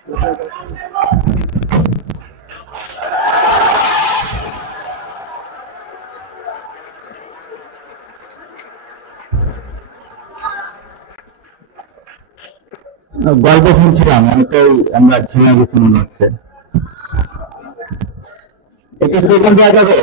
গল্প শুনছিলাম, অনেকটাই আমরা ছিঁড়ে গেছি মনে হচ্ছে। একটু স্লোগান দেওয়া যাবে?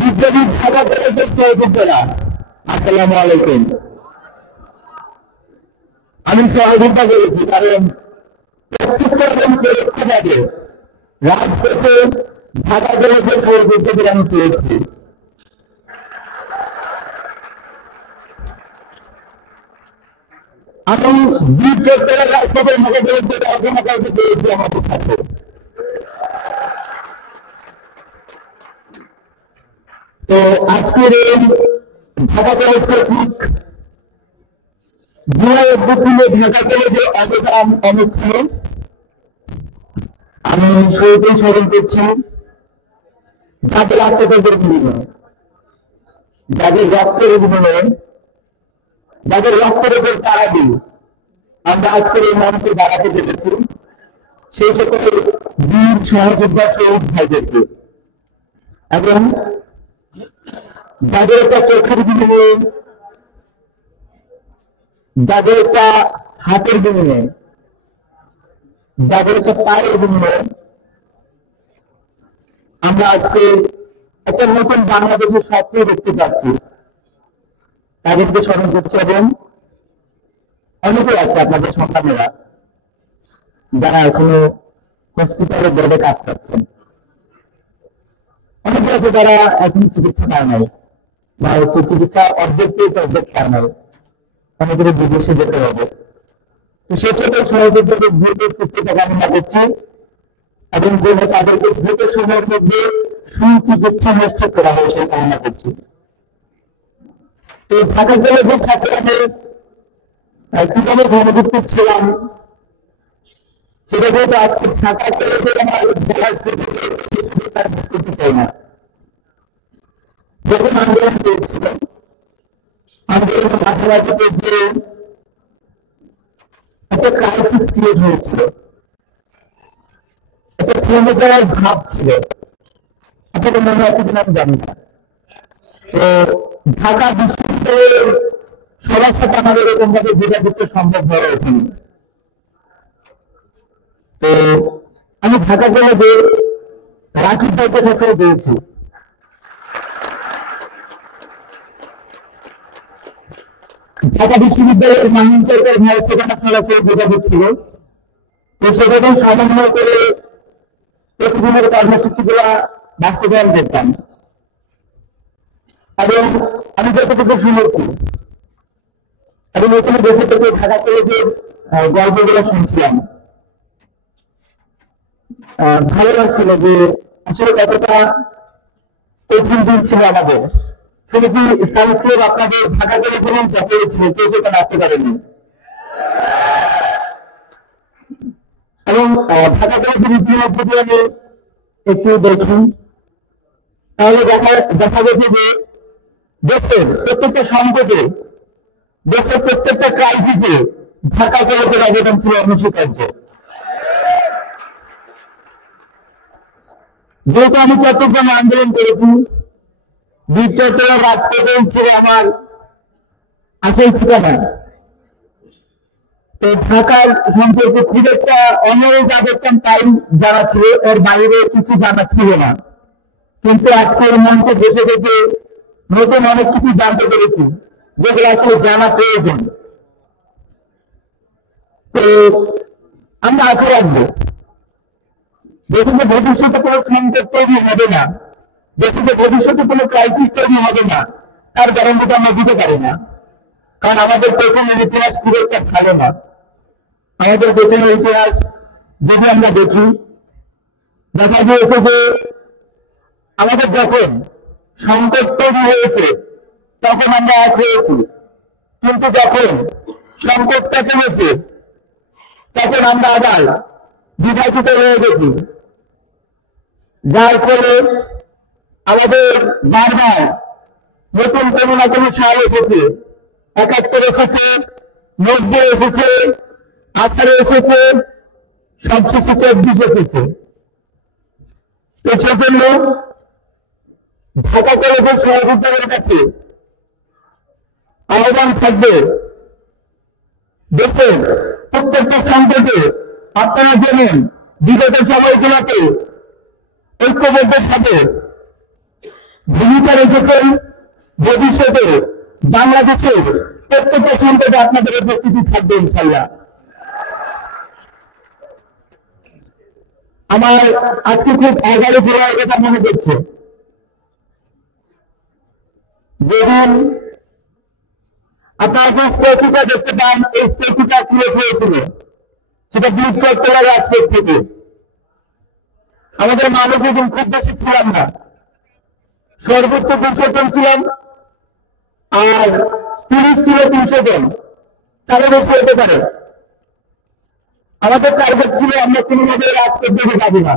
বিদ্যাপীঠ ঢাকা কলেজের সহযোদ্ধারা, আসসালামু আলাইকুম। আমি সহযোগিতা করেছি কারণ রাজপথে ঢাকা কলেজের সহযোদ্ধাদের আমি পেয়েছি। আমি দুই চত্বরের রাজপথের ঢাকা কলেজের অর্জনা করতে পেরেছি আমাদের সাথে। তো আজকের এই ঢাকা কলেজ কর্তৃক জুলাই অভ্যুত্থানে ঢাকা কলেজের অবদান অনুষ্ঠানে আমি শুরুতেই স্মরণ করছি যাদের আত্মত্যাগের বিনিময়ে, যাদের রক্তের বিনিময়ে, যাদের রক্তের উপর তারা দিল আমরা আজকের এই মঞ্চে দাঁড়াতে পেরেছি, সেই সকল বীর সহযোদ্ধা শহীদ ভাইদেরকে, এবং যাদের একটা চোখের বিনিময়ে, যাদের একটা হাতের বিনিময়ে, যাদের একটা পায়ের বিনিময়ে আমরা আজকে একটা নতুন বাংলাদেশের স্বপ্ন দেখতে পাচ্ছি, তাদেরকে স্মরণ করছে। এবং অনেকে আছে আপনাদের সন্তানেরা যারা এখনো হসপিটালের বেডে কাজ করছেন, অনেকে আছে যারা এখন চিকিৎসা পায় নাই, বা হচ্ছে চিকিৎসা অর্ধেক পায় নাই, অনেকের বিদেশে যেতে হবে। তো সেক্ষেত্রে সহযোগিতাদের দ্রুত সুস্থতা কামনা করছি, এবং যেন তাদেরকে দ্রুত সময়ের মধ্যে সুচিকিৎসা নিশ্চিত করা হয় সেই কামনা করছি। তো ঢাকা কলেজের ছাত্র আমি কিভাবে ধর্মযুক্ত ছিলাম সেটা বলতে আজকে ঢাকা কলেজের আমার করতে চাই না। যখন আন্দোলন চলছিল, আন্দোলনের মাঝামাঝি যে একটা ক্রাইসিস ক্রিয়েট হয়েছিল, একটা থেমে যাওয়ার ভাব ছিল, আপনাদের মনে আছে কিনা আমি জানি না। তো ঢাকা বিশ্ববিদ্যালয়ের সবার সাথে আমার এরকম ভাবে যোগাযোগ সম্ভব হয়ে ওঠেনি। তো আমি ঢাকা কলেজে রাকিব ভাইকে সাথে পেয়েছি। ঢাকা বিশ্ববিদ্যালয়ের মাহিন সরকার ভাইয়ের সেখানে সরাসরি যোগাযোগ ছিল। তো সেখানে সমন্বয় করে প্রতিদিনের কর্মসূচিগুলা বাস্তবায়ন করতাম। এবং আমি যতটুকু শুনেছি এবং এখানে বসে থেকে ঢাকা কলেজের গল্পগুলো শুনছিলাম, ভালো লাগছিল যে আসলে কতটা কঠিন দিন ছিল আমাদের। শুনেছি সায়েন্স ক্লাব আপনাদের ঢাকা কলেজের করেছিল, কেউ সেখানে আসতে পারেনি। এবং ঢাকা কলেজের ইতিহাস যদি আমি একটু দেখি তাহলে দেখা গেছে যে দেশের প্রত্যেকটা সংকটে, দেশের প্রত্যেকটা ক্রাইসিসে ঢাকা কলেজের অবদান ছিল অনস্বীকার্য। যেহেতু আমি চট্টগ্রামে আন্দোলন করেছি, বীর চট্টগ্রাম রাজপথে ছিল আমার আসল ঠিকানা। তো ঢাকার সম্পর্কে খুব একটা অনেক আগের টাইম জানা ছিল, এর বাইরে কিছু জানা ছিল না। কিন্তু আজকের মঞ্চে বসে থেকে নতুন অনেক কিছু জানতে পেরেছি, যেগুলো আসলে জানা প্রয়োজন। তো আমরা আশা রাখবো দেখুন যে ভবিষ্যতে কোনো সংকট তৈরি হবে না, দেখুন যে ভবিষ্যতে কোনো ক্রাইসিস তৈরি হবে না, তার গ্যারান্টিটা আমরা দিতে পারি না। কারণ আমাদের পেছনের ইতিহাস খুব একটা ভালো না। আমাদের পেছনের ইতিহাস যদি আমরা দেখি, দেখা গিয়েছে যে আমাদের যখন সংকট তৈরি হয়েছে তখন আমরা এক হয়েছি, কিন্তু যখন সংকটটা কমেছে তখন আমরা আবার বিভাজিত হয়ে গেছি, যার ফলে আমাদের বারবার নতুন কোনো না কোনো সাল এসেছে। ৭১ এসেছে, ৯০ এসেছে, ১৮ এসেছে, সবশেষে ২৪ এসেছে। তো সেজন্য ঢাকা কলেজের সহযোগিতার কাছে আহ্বান থাকবে, দেশের প্রত্যেকটা সংকটে আপনারা জানেন বিগত সময়গুলোতে ঐক্যবদ্ধ থাকে ভূমিকা রেখেছেন। ভবিষ্যতে বাংলাদেশের প্রত্যেকটা সংকটে আপনাদের উপস্থিতি থাকবে ইনশাল্লাহ। আমার আজকে খুব ১১ জেলার কথা মনে করছে, যেদিন আপনারা যে স্ট্যাচুটা দেখতে পান, এই স্ট্যাচুটা ক্রিয়েট হয়েছিল সেটা বীর চট্টলা রাজপথ থেকে। আমাদের মানুষ এখন খুব বেশি ছিলাম না, সর্বোচ্চ ২০০ জন ছিলাম, আর পুলিশ ছিল ৩০০ জন, তারা বেশি হতে পারে। আমাদের টার্গেট ছিল আমরা কোনোভাবে রাজপথ থেকে যাবো না,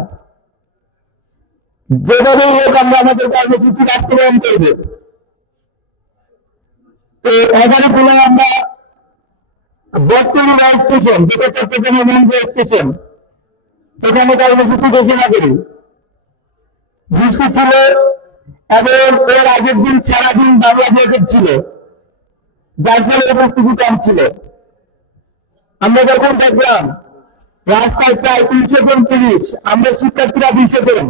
যেভাবেই হোক আমরা আমাদের কর্মসূচি বাস্তবায়ন করবো। তো ১১ জেলায় আমরা বর্তমানে রেল স্টেশন, যেটা চট্টগ্রামের মেন রেল স্টেশন, এখানে কর্মসূচি ঘোষণা করি। বৃষ্টি ছিল এবং এর আগের দিন সারাদিন বাংলাদেশের ছিল, যার ফলে উপস্থিতি কম ছিল। আমরা যখন দেখলাম রাস্তায় প্রায় ৩০০ জন পুলিশ, আমরা শিক্ষার্থীরা ২০০ জন,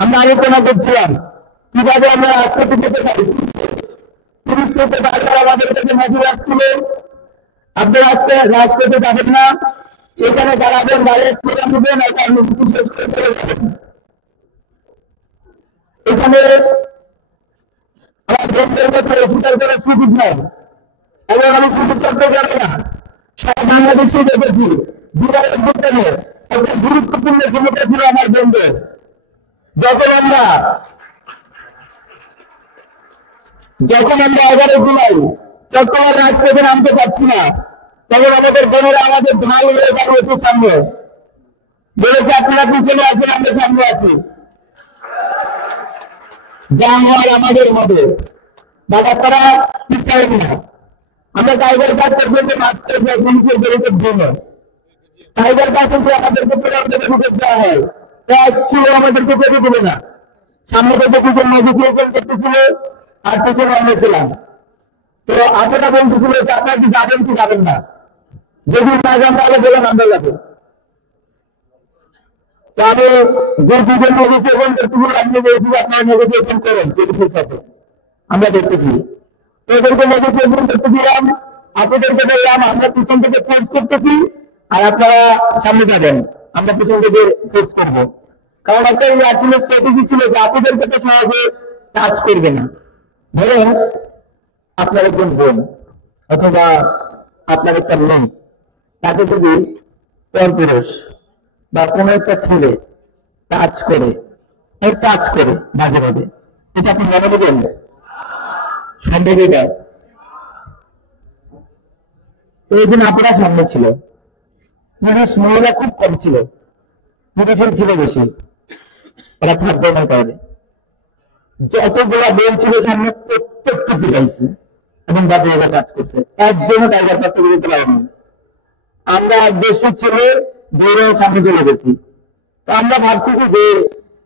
আমরা আলোচনা করছিলাম কিভাবে আমরা রাজপথে যেতে পারি। পুলিশ থেকে বারবার আমাদের কাছে মেসেজ আসছিল, আপনারা আজকে রাজপথে যাবেন না, এখানে দাঁড়াবেন, বাইরে প্রোগ্রাম দেবেন আর কর্মসূচি শেষ করে চলে যাবেন। এখানে আমার বন্ধুদের মধ্যে অস্বীকার করার সুযোগ নেই, এবং আমি সুযোগ করতে যাবো না। সারা বাংলাদেশে দেখেছি বিদায়ের ভোটে একটা গুরুত্বপূর্ণ ভূমিকা ছিল আমার বন্ধুদের। যখন আমরা ১১ জুলাই চট্টগ্রাম রাজপথে নামতে পারছি না, তখন আমাদের বোনেরা আমাদের ঢাল হয়ে দাঁড়িয়েছে সামনে, বলেছে আপনারা পিছনে আছেন, আমরা সামনে আছি, যা হয় আমাদের মধ্যে বাবা, তারা পিছায়নি না। আমরা টাইগার কাজ করতে মাত্র পুলিশের বেরোতে জন্য টাইগার কাজ কিন্তু আমাদেরকে ঢুকে দেওয়া হয়, আমাদেরকে বেরো দেবে না। সামনে থেকে দুজন নেগোসিয়েশন করতেছিল আর পিছনে আমরা ছিলাম। তো আপনারা বলতেছিল যে আপনারা কি যাবেন কি যাবেন না, যদি না যান তাহলে বলেন আমরা যাবো। তো আমি যে দুজন নেগোসিয়েশন করতেছিল আপনি বলছি আপনারা নেগোসিয়েশন করেন পুলিশের সাথে, আমরা দেখতেছি। তো এদেরকে নেগোসিয়েশন করতে দিলাম, আপনাদেরকে বললাম আমরা পিছন থেকে ফোর্স করতেছি আর আপনারা সামনে যাবেন, আমরা পিছন থেকে ফোর্স করবো। কারণ একটা আসলে স্ট্র্যাটেজি ছিল যে আপনাদেরকে তো সহজে টাচ করবে না। ধরেন আপনার একজন বোন অথবা আপনার একটা মেয়ে, তাকে যদি পরপুরুষ বা কোনো একটা ছেলে টাচ করে মাঝে মাঝে, এটা আপনি মনে নেবেন সম্ভব এটা। তো এই দিন আপনারা সামনে ছিল, পুরুষ মহিলা খুব কম ছিল, পুরুষের ছিল বেশি, ওরা থাকবে না পারবে। যতগুলা বোন ছিল সামনে প্রত্যেকটা ফিরাইছে এবং বাদে এবার কাজ করছে, একজনও টাইগার কাজ করে দিতে পারেনি। আমরা এক দেশের ছেলে দৌড়ে সামনে চলে গেছি। তো আমরা ভাবছি যে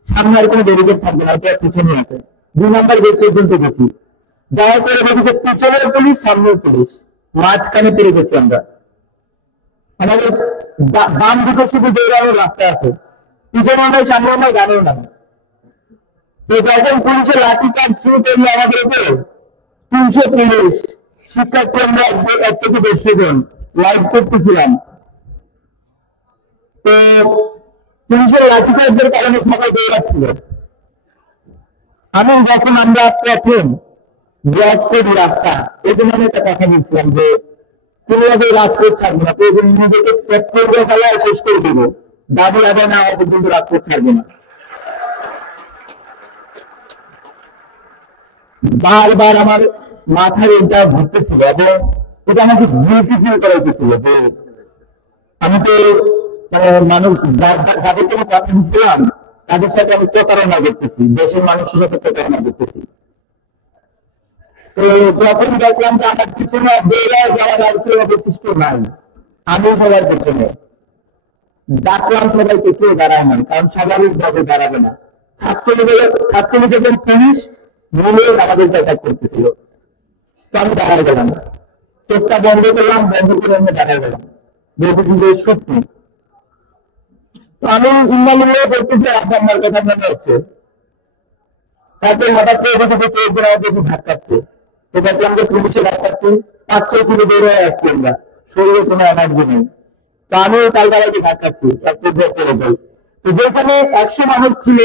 সামনে আর কোনো ব্যারিকেড থাকবে না, এটা পিছনে আছে। ২ নম্বর গেট পর্যন্ত গেছি, যাওয়ার পরে দেখি যে পিছনের পুলিশ সামনের পুলিশ, মাঝখানে পেরে গেছি আমরা। আমাদের বাম দিকে শুধু দৌড়ানোর রাস্তা আছে, পিছনেও নাই সামনেও নাই গানেও নাই। তো যখন পুলিশের লাঠি কাজ শুরু করলো আমাদের উপর, ৩৩০ শিক্ষার্থী আমরা ১ থেকে ১৫০ জন লাইভ করতেছিলাম। তো পুলিশের লাঠিচার্জের কারণে সবাই দৌড়াচ্ছিল। আমি যখন আমরা প্রথম ব্লক করি রাস্তা, এই জন্য আমি একটা কথা বলছিলাম যে কোনোভাবে রাজপথ ছাড়বো না, প্রয়োজন নিজেকে ত্যাগ করবো, খেলায় শেষ করে দেবো, দাবি আদায় না হওয়া পর্যন্ত রাজপথ ছাড়বো না। বারবার আমার মাথায় এটা ঘুরতেছিল এবং এটা আমাকে গিলটি ফিল করাইতেছিল যে আমি তো মানুষ যাদের কোনো কথা দিচ্ছিলাম তাদের সাথে আমি প্রতারণা করতেছি, দেশের মানুষের সাথে প্রতারণা করতেছি। তো যখন দেখলাম যে আমার পিছনে বেড়ায় যাওয়ার আর কেউ অবশিষ্ট নাই, আমি সবার পেছনে ডাকলাম, সবাইকে কেউ দাঁড়ায় না, কারণ স্বাভাবিকভাবে দাঁড়াবে না। ছাত্রলীগের পুলিশ মিলে আমাদের অ্যাটাক করতেছিল, তো আমি দাঁড়ায় গেলাম, চোখটা বন্ধ করলাম, বন্ধ করে আমি দাঁড়ায় গেলাম, বলতেছি যে সত্যি। তো আমি ইন্দালিল্লাহ করতেছি, আপনার কথা মনে হচ্ছে। তারপরে হঠাৎ করে দেখে কেউ আমাদের এসে ধাক্কাচ্ছে, তো দেখলাম যে পুলিশে ধাক্কাচ্ছে, পাত্র তুলে বের হয়ে আসছি আমরা, শরীরে কোনো এনার্জি নেই। তো আমি তালগাড়াকে ধাক্কাচ্ছি, এক পর্যায়ে পড়ে যাই। তো যেখানে 100 মানুষ ছিল,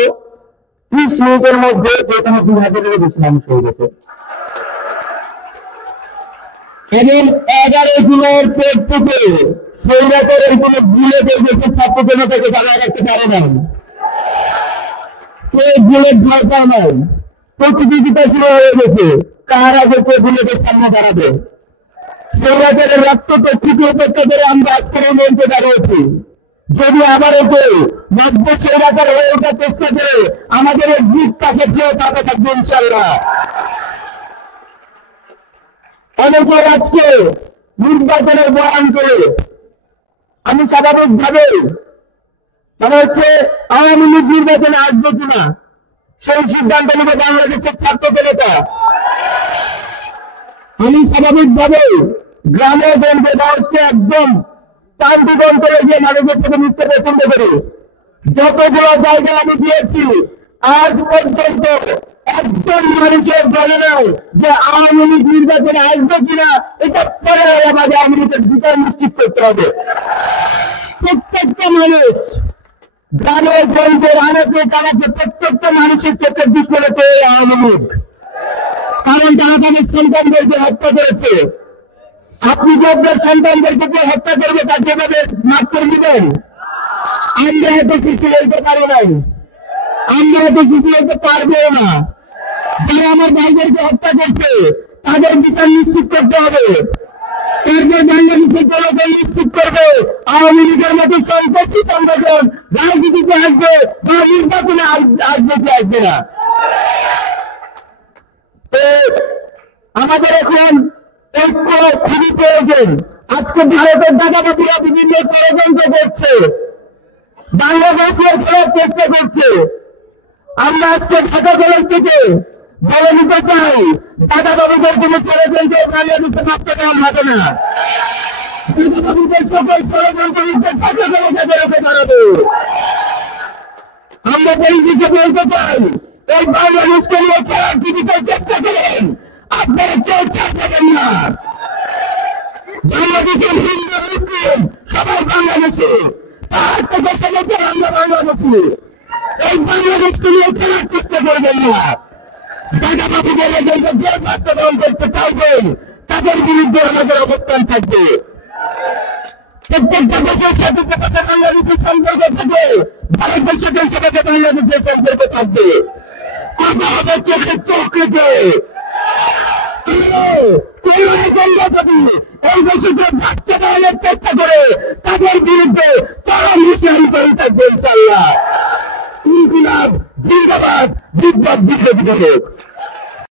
30 মিনিটের মধ্যে সেখানে 2000-এরও বেশি মানুষ হয়ে গেছে। এবং 11 দিনের পেট থেকে সৈরাতের কোনো বুলেটের বেশি ছাত্র জনতাকে দাঁড়ায় রাখতে পারে না, কেউ বুলেট ভয় পায় নাই। প্রতিযোগিতা শুরু হয়ে গেছে, কার আগে কে বুলেটের সামনে দাঁড়াবে। সৈরাতের রক্তকে তৃতীয় পেটটা ধরে আমরা আজকের এই মঞ্চে দাঁড়িয়েছি। যদি আবার এতে মধ্য সৈরাতের হয়ে ওঠার চেষ্টা করে আমাদের এই দিক কাছে চেয়ে পাবে থাকবে ইনশাল্লাহ। অনেকের আজকে নির্বাচনের বয়ান করে আমি স্বাভাবিকভাবে মানে হচ্ছে আওয়ামী লীগ নির্বাচনে আসবে কিনা সেই সিদ্ধান্ত নেবে বাংলাদেশের ছাত্র জনতা। আমি স্বাভাবিকভাবে গ্রামে বলবে বা হচ্ছে একদম প্রান্তিক অঞ্চলে গিয়ে মানুষের সাথে মিশতে পছন্দ করি। যতগুলো জায়গা আমি দিয়েছি আজ পর্যন্ত একজন মানুষের বলে নাই যে আওয়ামী লীগ নির্বাচনে আসবে কিনা, এটা পরে আমাদের আওয়ামী লীগের বিচার নিশ্চিত করতে হবে। প্রত্যেকটা মানুষ গ্রামে গঞ্জে আনাচে কানাচে প্রত্যেকটা মানুষের চোখে দুশ্মনে পেয়ে আওয়ামী লীগ, কারণ তারা তাদের সন্তানদেরকে হত্যা করেছে। আপনি যে আপনার সন্তানদেরকে যে হত্যা করবে তার যেভাবে মাফ করে দিবেন, আমরা এত শিশু হইতে পারি নাই, আমরা এত শিশু হইতে পারবেও না। যারা আমার ভাইদেরকে হত্যা করছে তাদের বিচার নিশ্চিত করতে হবে। তারপর বাংলাদেশের জনগণ নিশ্চিত করবে আওয়ামী লীগের মতো সন্ত্রাসী সংগঠন রাজনীতিতে আসবে বা নির্বাচনে আসবে কি আসবে না। আমাদের এখন ঐক্য খুবই প্রয়োজন। আজকে ভারতের দাদাবাবুরা বিভিন্ন ষড়যন্ত্র করছে, বাংলাদেশের খেলার চেষ্টা করছে। আমরা আজকে ঢাকা কলেজ থেকে বলে নিতে চাই, দাদাবাবুদের কোন ষড়যন্ত্র বাংলাদেশে মাপতে দেওয়া হবে না। দাদাবাবুদের সকল ষড়যন্ত্র ঢাকা কলেজে বেরোতে পারবে। আমরা পরিচিত বলতে চাই, এই বাংলাদেশকে নিয়ে খেলার জীবিকার চেষ্টা করেন, আপনারা কেউ ছাড়বেন না। বাংলাদেশের হিন্দু মুসলিম সবাই বাংলাদেশে, তার থেকে সবাইকে আমরা বাংলাদেশি। এই বাংলাদেশকে নিয়ে খেলার চেষ্টা করবেন না। দাদাবাবু বলে যে বাস্তবায়ন করতে চাইবেন তাদের বিরুদ্ধে আমাদের অবস্থান থাকবে। প্রত্যেকটা দেশের সাথে সাথে বাংলাদেশের সম্পর্ক থাকে, ভারতবর্ষের সাথে বাংলাদেশের সম্পর্ক থাকবে। আমাদের চোখে চোখ রেখে এই দেশকে ভাবতে পারার চেষ্টা করে তাদের বিরুদ্ধে চরম হুঁশিয়ারি করে থাকবে ইনশাল্লাহ। ইনকিলাব জিন্দাবাদ, বিপ্লব বিপ্লবী হোক।